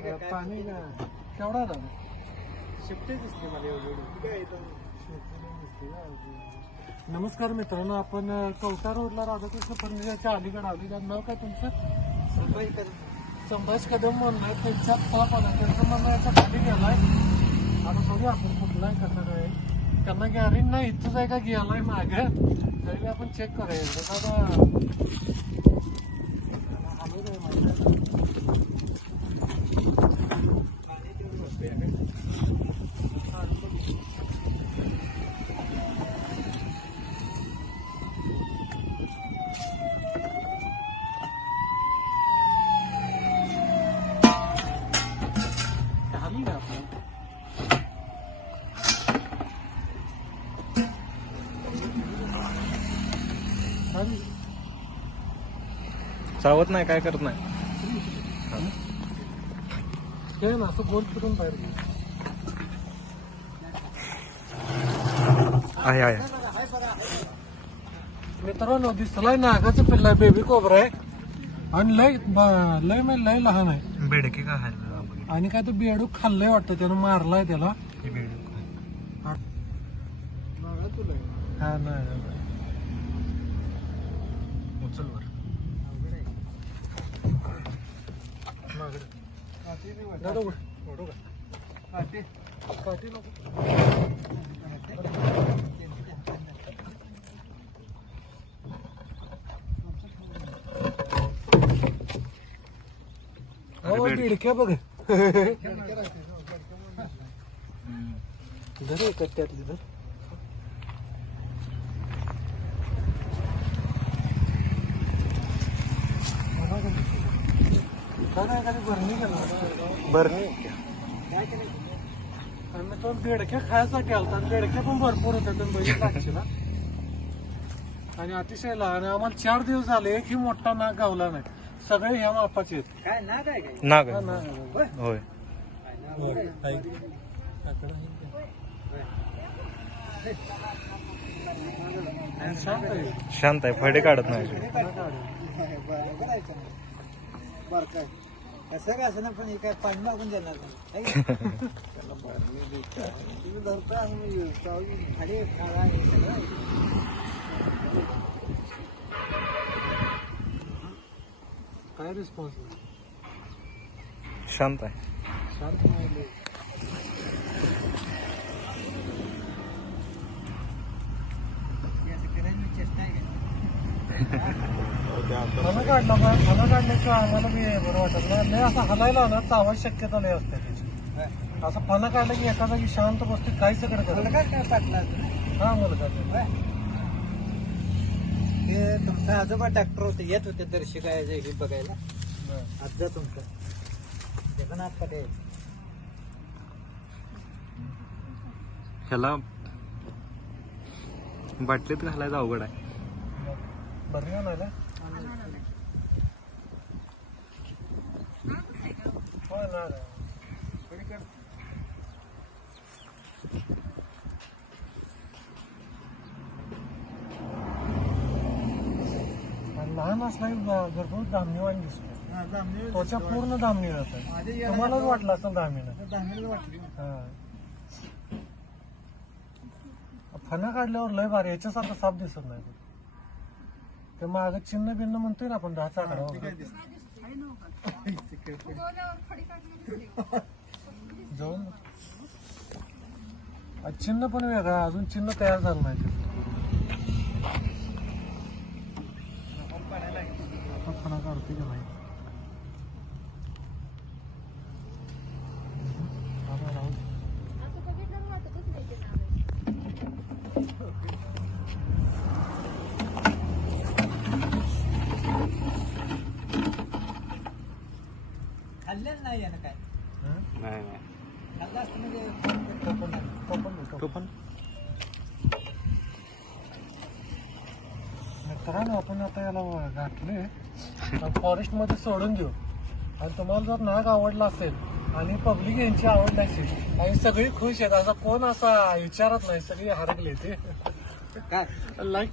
पाणी केवढा झालं शिफ्टे दिसते मला एवढी. नमस्कार मित्रांनो, आपण कवठा रोडला राधाकृष्ण फर्निचरच्या अलीकडे आलो. त्याचं नाव काय तुमचं? संभाष कदम म्हणून आहे. त्यांच्यात साप आला, त्यांचं म्हणणं याचा खाली गेलाय. आता बघूया आपण कुठला आहे कसं काय. त्यांना गॅरेंट नाही इथंच आहे का गेलाय मागं, तरी आपण चेक करायचं. दादा आलो नाही माहिती चावत नाही, काय करत नाही. हे ना असं गोल करून बाहेर आहे आहे. मित्रांनो, दिसलाय नागाचं पिल्ला, बेबी कोबरा आहे आणि लय लय म्हणजे लय लहान आहे. बेडके का आहे आणि काय तो बेडूक खाल्लंय वाटतं, त्यानं मारलाय त्याला. हा नाही उचलवर काठी नको. बिडक्या बघ धर एकच त्यातली धर. काय एखादी भरणी गेला बरं आणि तो बेडक्या खायसाठी आलता. बेडक्या पण भरपूर होत्या बैल टाकशीला आणि अतिशय लहान. आम्हाला 4 दिवस झाले, एक ही मोठा नाग गावला नाही. सगळे ह्या मापाचे आहेत. काय नाग आहे काय? नाग हा, नाग आहे. होय. आणि शांत आहे. शांत आहे, फडे काढत नाही. बर काय कसं काय असं ना, पण हे काय पाणी मागून देणार नाही. तुम्ही धरता खाली खाला हे सगळं. काय रिस्पॉन्स शांत आहे. शांत नाही. चेष्टा आहे फणं काढला फणं काढल्याशिवाय आम्हाला बी बरं वाटत नाही. लय असं हलायला ना चावायची शक्यता लय असते त्याची. असं फणं काढलं की एका जागी शांत बसते, काहीच कडे करत. काय टाकला हा मुलगा हे तुमचा आजोबा डॉक्टर होते, येत होते दर्शकायचं हे बघायला. आजचा तुमचा जगन्नाथ पटेल. ह्याला बाटलीत घालायचं अवघड आहे. बरं नाही ना होय ना. लहान असला घरगुत धामणीवाणी दिसतो. त्वचा पूर्ण धामणी राहतात. तुम्हालाच वाटलं असेल धामीनं. वाटली. फणं काढल्यावर लय भारी याच्यासारखं साप दिसत नाही. ते माग चिन्ह बिन्न म्हणतोय ना आपण 10चा आकडा जाऊन. चिन्ह पण वेगळा, अजून चिन्ह तयार झालं नाही. आपण फणा काढतोय का नाही. खाल्लेलं नाही यानं काय. खाल्लं असतं म्हणजे मित्रांनो, आपण आता याला घातले फॉरेस्ट मध्ये सोडून देऊ. आणि तुम्हाला जर नाग आवडला असेल आणि पब्लिक यांची आवडली असेल आणि सगळी खुश आहेत, असा कोण असा विचारत नाही, सगळी हरकले ते. काय लाईक